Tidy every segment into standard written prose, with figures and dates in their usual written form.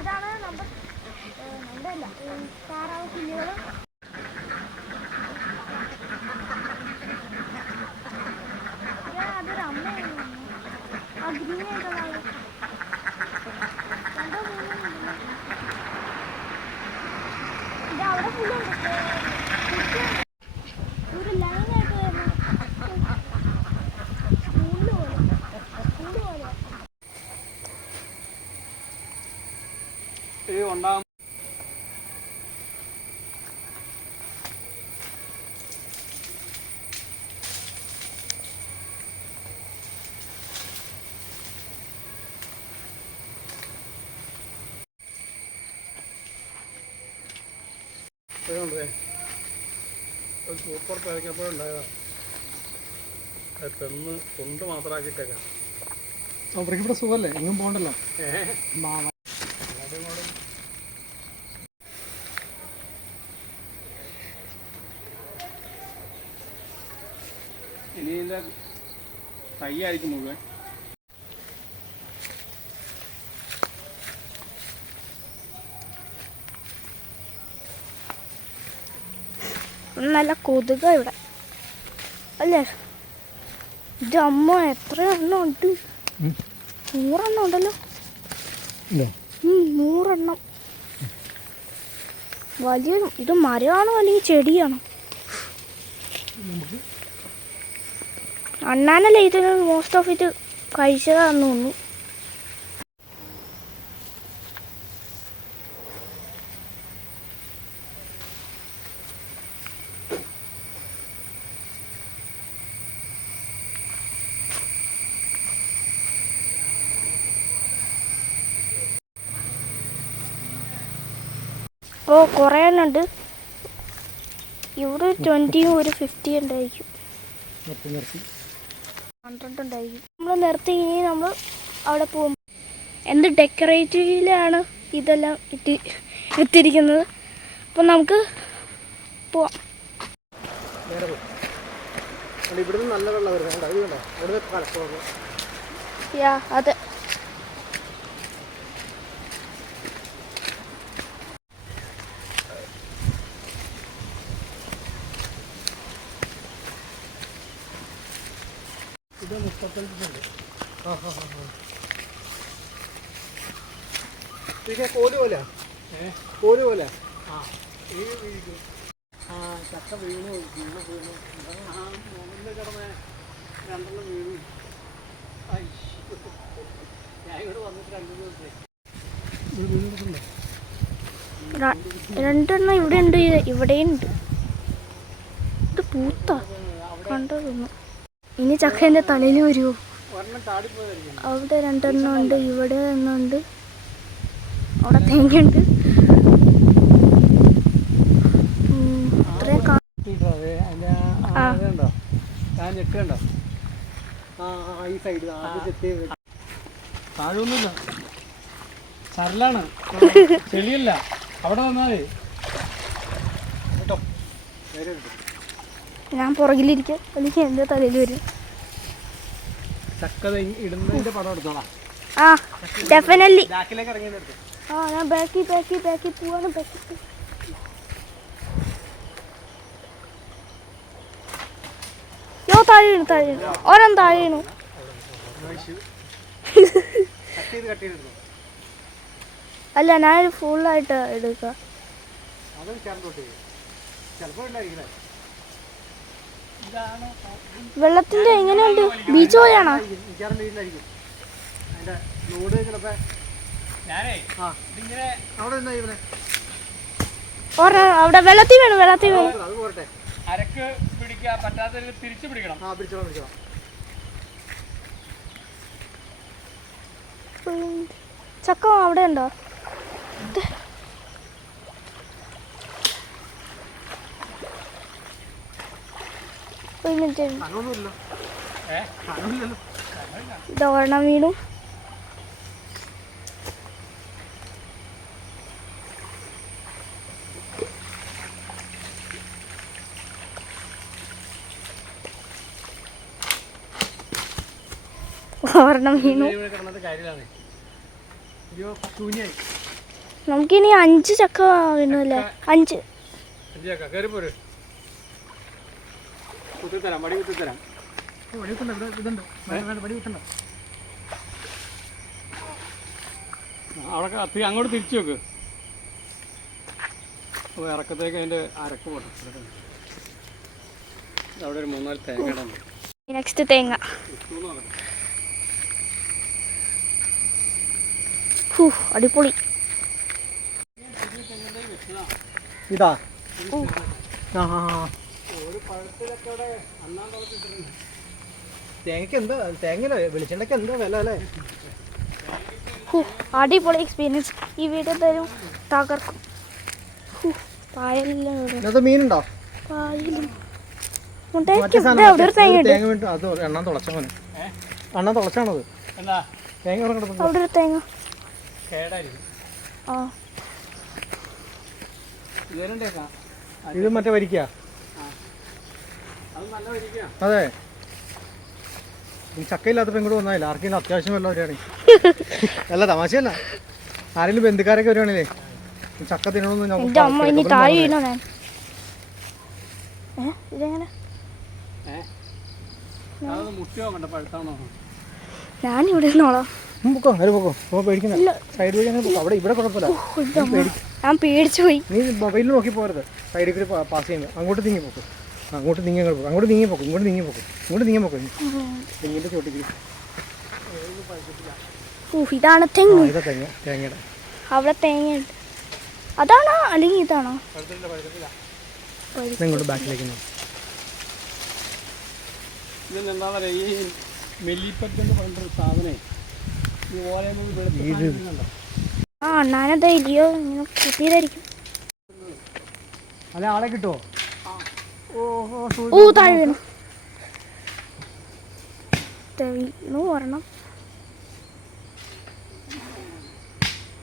ഇതാണ് നമ്മുടെ താറാവ് കുഞ്ഞുങ്ങൾ. അതൊരു അമ്മയാണ്. ആ ഗ്രീൻ ആയിട്ടുള്ള ആള് രണ്ടോ മൂന്നോ ഇത് അവിടെ ഫുള്ളുണ്ട്. ഒരു ലൈനായിട്ട് വരുന്ന സ്കൂള് പോലെ ഉണ്ടാകും. സൂപ്പർ പേരക്കപ്പോഴുണ്ടായതാണ്. അത് തെന്ന് കൊണ്ട് മാത്രമാക്കിയിട്ടേക്കാം. അവർക്ക് ഇവിടെ സുഖമല്ലേ, എങ്ങും പോകണ്ടല്ലോ. ഇനി ഇതിൻ്റെ തയ്യായിരിക്കും മുഴുവൻ. നല്ല കൊതുക ഇവിടെ അല്ലേ? ഇത് അമ്മ എത്ര എണ്ണം ഉണ്ട്? 100 എണ്ണം ഉണ്ടല്ലോ. 100 എണ്ണം. വലിയ ഇത് മരമാണോ അല്ലെങ്കിൽ ചെടിയാണോ? അണ്ണാനല്ലേ ഇത് മോസ്റ്റ് ഓഫ് ഇത് കഴിച്ചതാന്ന് തോന്നുന്നു. ഓ കുറേ എണ്ണുണ്ട് ഇവിടെ. 20 ഒരു 50 ഉണ്ടായിരിക്കും. 100 ഉണ്ടായിരിക്കും. നമ്മൾ നിർത്തി. ഇനി നമ്മൾ അവിടെ പോകും. എന്ത് ഡെക്കറേറ്റീവിലാണ് ഇതെല്ലാം ഇട്ടിരിക്കുന്നത്. അപ്പം നമുക്ക് പോവാം. ഇവിടുന്ന് നല്ല വെള്ളം വരുന്നത്. യാ അതെ. ഇത് 35 പിന്നെ കോല് പോലെ കോല് പോലെ. ചക്ക വീണു മുകളിൽ കിടന്ന് 2 വീണു. ഞാൻ ഇവിടെ വന്നിട്ട് 2 ദിവസമായി. 2 എണ്ണം ഇവിടെ ഉണ്ട്, ഇവിടെയുണ്ട്. ഇത് പൂത്ത കണ്ടതൊന്നും. ഇനി ചക്ക എൻ്റെ തലയിൽ വരുമോ? അവിടെ 2 എണ്ണം ഉണ്ട്, ഇവിടെ എണ്ണുണ്ട്, അവിടെ തേങ്ങയുണ്ട്. താഴൊന്നുമില്ല, ചരലാണ്, ചെളിയല്ല. അവിടെ വന്നാലേ കേട്ടോ. ഞാൻ പുറകിലിരിക്കും, അല്ലെങ്കിൽ എൻ്റെ തലയിൽ വരും. ചക്ക ഇടുന്നതിന്റെ പടം എടുത്തോളാം. ആ ഡെഫിനറ്റ്ലി. ബാക്കിലേക്ക് ഇറങ്ങിയെടുത്തു. ആ ഞാൻ ബാക്കി പോവാണ്. ബാക്കി താഴെ വീണു. ഓരോ താഴെ വീണു. അല്ല ഞാൻ ഫുള്ളായിട്ട് എടുക്കാം. വെള്ളത്തിന്റെ എങ്ങനെയുണ്ട്? ബീച്ച് പോലെയാണോ? അവിടെ വെള്ളത്തിൽ വീണു. അരക്ക് പിടിക്കാൻ പറ്റാത്ത തിരിച്ചു പിടിക്കണം. ചക്ക അവിടെ ഉണ്ടോ? ഒരു മിനിറ്റ്. ഇതൊരെണ്ണം വീണു. ഒരെണ്ണം വീണു. നമുക്കിനി 5 ചക്ക വീണല്ലേ? 5. കയറി പോര്. കുത്തിത്തരാം, വടി കുത്തിത്തരാം. വടി കുത്തണ്ട, ഇവിടെ ഇതുണ്ട്. വടി കുത്തണ്ട. അവിടെ കത്തി അങ്ങോട്ട് തിരിച്ചു വെക്ക്. അപ്പോൾ ഇറക്കത്തേക്ക് അതിൻ്റെ അരക്ക് പോട്ടെ. അവിടെ ഒരു 3-4 തേങ്ങ ഇടാൻ. നെക്സ്റ്റ് തേങ്ങ. അടിപൊളി. ഇതാ തേങ്ങക്ക് എന്താ, തേങ്ങ വെളിച്ചെണ്ണക്ക് എന്താ വില അല്ലേ? അടിപൊളി എക്സ്പീരിയൻസ്. ഈ വീഡിയോ തരും തകർക്കും. പായലും മീനുണ്ടോ? പായലും തേങ്ങ വേണ്ട. അത് എണ്ണ തുളച്ച പോലെ എണ്ണ തുളച്ചാണത്. എന്താ തേങ്ങ അവിടെ ഒരു തേങ്ങ. ആ ഇത് മറ്റേ വരിക്ക. അതെ, ഈ ചക്കയില്ലാത്തപ്പോൾ ഇങ്ങോട്ട് വന്നായില്ല. ആർക്കെങ്കിലും അത്യാവശ്യം വല്ല വരികയാണെങ്കിൽ അല്ല, തമാശയല്ല. ആരെങ്കിലും ബന്ധുക്കാരൊക്കെ വരുവാണില്ലേ ചക്ക തിന്നണമെന്ന് എന്റെ അമ്മ ഇനി താഴെ വീണോ? ഇതെങ്ങനെ? ഞാനിവിടെ നിന്നോളാം. പൊക്കോ, അങ്ങനെ പൊക്കോ. അപ്പോൾ പേടിക്കുന്ന സൈഡ് വഴി അങ്ങനെ പൊക്കോ. അവിടെ ഇവിടെ കുഴപ്പമില്ല. ഞാൻ പേടിച്ചു പോയി. നീ മൊബൈലിൽ നോക്കി പോരുത്. സൈഡിൽ കൂടി പാസ് ചെയ്യുമ്പോൾ അങ്ങോട്ട് നീങ്ങി പോക്കും. അങ്ങോട്ട് നീങ്ങി പോകും. അങ്ങോട്ട് നീങ്ങി പോക്കും. ഇങ്ങോട്ട് നീങ്ങി പോക്കും. ഇങ്ങോട്ട് നീങ്ങി പോക്കും. തെങ്ങിൻ്റെ ചോട്ടിക്ക്. ഇതാണ് തെങ്ങ്. ഇതാ തെങ്ങ്. തേങ്ങയുടെ അവിടെ തേങ്ങയുണ്ട്. അതാണോ അല്ലെങ്കിൽ ഇതാണോ? ഇങ്ങോട്ട് ബാക്കിലേക്ക്. ഇതെന്താ പറയുക, ഈ മെല്ലിപ്പറ്റെന്ന് പറഞ്ഞൊരു സാധനേ ഈ ഓലയുണ്ടോ? ആ അണ്ണാനത് ഇല്ലയോ ഇങ്ങനെ കുത്തിയതായിരിക്കും. അല്ല, ആളെ കിട്ടുമോ? താഴെ വീണു. വീണു ഒരെണ്ണം.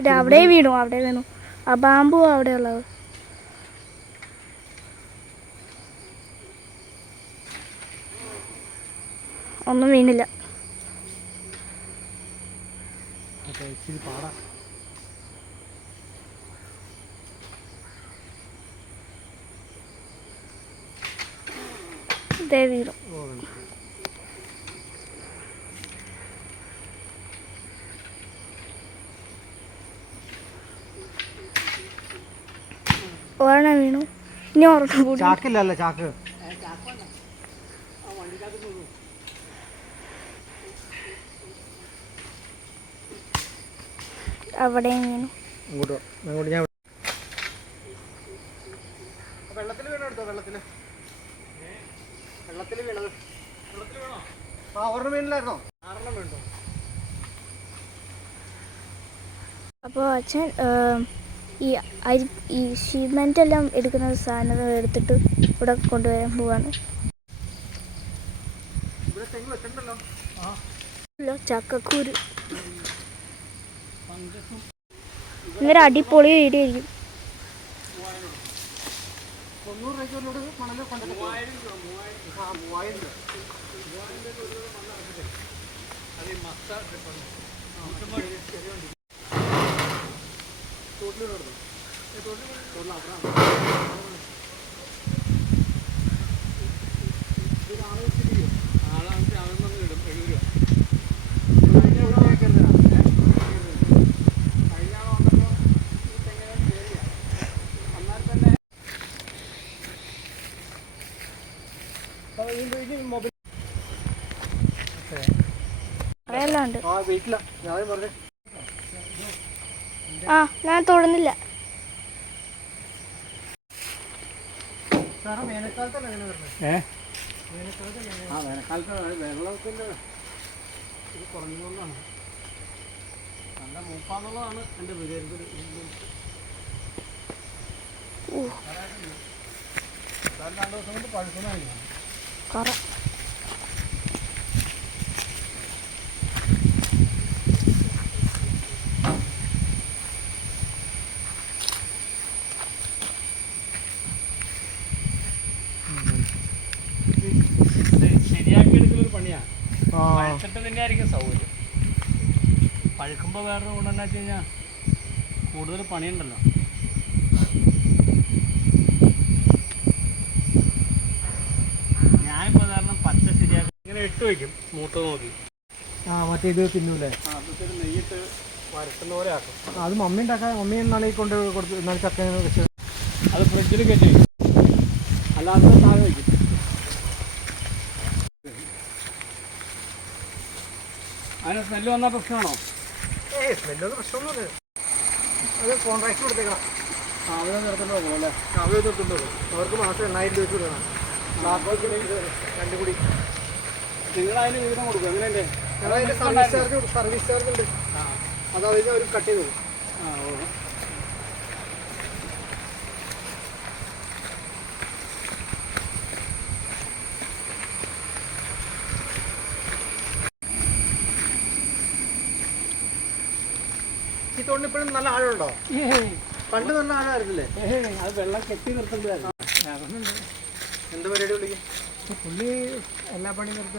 ഇത് അവിടെ വീണു. അവിടെ വീണു. ആ ബാമ്പു അവിടെ ഉള്ളത്. ഒന്നും വീണില്ല. ഇതേ വീണു. ഒരെണ്ണം വീണു. ഇനി ഒരെണ്ണം കൂടി. ചാക്കില്ലല്ലേ? ചാക്ക് അവിടെ വീണു. ഇങ്ങോട്ടോ, അങ്ങോട്ട്. ഞാൻ വെള്ളത്തിൽ വീണെടുത്തോ? വെള്ളത്തിൽ വീണത്. ആ ഒരെണ്ണം വീണില്ലായിരുന്നോ? 6 വീണോ? അപ്പോൾ അച്ഛൻ ഈ സിമെൻ്റ് എല്ലാം എടുക്കുന്ന സാധനം എടുത്തിട്ട് ഇവിടെ കൊണ്ടുവരാൻ പോവാണ്. ചക്കക്കൂര്. ഇന്നൊരു അടിപൊളി വീഡിയോ ആയിരിക്കും. അറിയാലുണ്ട്. ആ ഞാൻ തൊടുന്നില്ല. വേനൽക്കാലത്ത് വെള്ളത്തിൻ്റെ ഇത് കുറഞ്ഞുകൊണ്ടാണ്. നല്ല മൂപ്പാന്നുള്ളതാണ് എൻ്റെ വിചാരത്തിൽ. രണ്ടു ദിവസം കൊണ്ട് പഴുക്കുന്നതാണ്. ശരിയാക്കി എടുക്കുന്നൊരു പണിയാണ്. പഴുത്തിട്ട് തന്നെ ആയിരിക്കും സൗകര്യം. പഴുക്കുമ്പോൾ വേറൊരു ഗുണം എന്താ വെച്ച് കഴിഞ്ഞാൽ കൂടുതൽ പണിയുണ്ടല്ലോ. ഞാനിപ്പോൾ കാരണം പച്ച ശരിയാക്കി ഇങ്ങനെ ഇട്ട് വയ്ക്കും മൂട്ട് നോക്കി. ആ മറ്റേ ഇത് തിന്നൂലേ? അതൊക്കെ നെയ്യിട്ട് വരട്ടുന്ന പോലെ ആക്കും. അത് മമ്മി ഉണ്ടാക്കാൻ, മമ്മി എന്നാണ് ഈ കൊണ്ട് കൊടുത്ത് എന്നാൽ ചക്ക വെച്ചത്. അത് ഫ്രിഡ്ജിൽ കയറ്റി വയ്ക്കും, അല്ലാതെ താഴെ വയ്ക്കും. അതിന് സ്മെല്ല് വന്നാൽ പ്രശ്നമാണോ? സ്മെല്ലൊന്നും പ്രശ്നമൊന്നുമില്ല. അത് കോൺട്രാക്ട് കൊടുത്തേക്കണം. അവിടെ നിർത്തേണ്ടി വന്നു അല്ലേ? അവർ നിർത്തുന്നത് അവർക്ക് മാസം 8,000 രൂപ കൊടുക്കണം. രണ്ടും കൂടി നിങ്ങളതിന് വിഹിതം കൊടുക്കും അങ്ങനെയല്ലേ? ഞങ്ങളതിൻ്റെ സർവീസ് ചാർജ് ഉണ്ട്. അത് അതിന് ഒരു കട്ട് ചെയ്തു. ആ ഓ. ഈ തോണിന് ഇപ്പോഴും നല്ല ആഴമുണ്ടോ? പണ്ട് നല്ല ആഴമായിരുന്നില്ലേ? അത് വെള്ളം കെട്ടി നിർത്തേണ്ടതായിരുന്നു. എന്ത് പരിപാടി വിളിക്കും? പുള്ളി എല്ലാ പണിയും നിർത്തി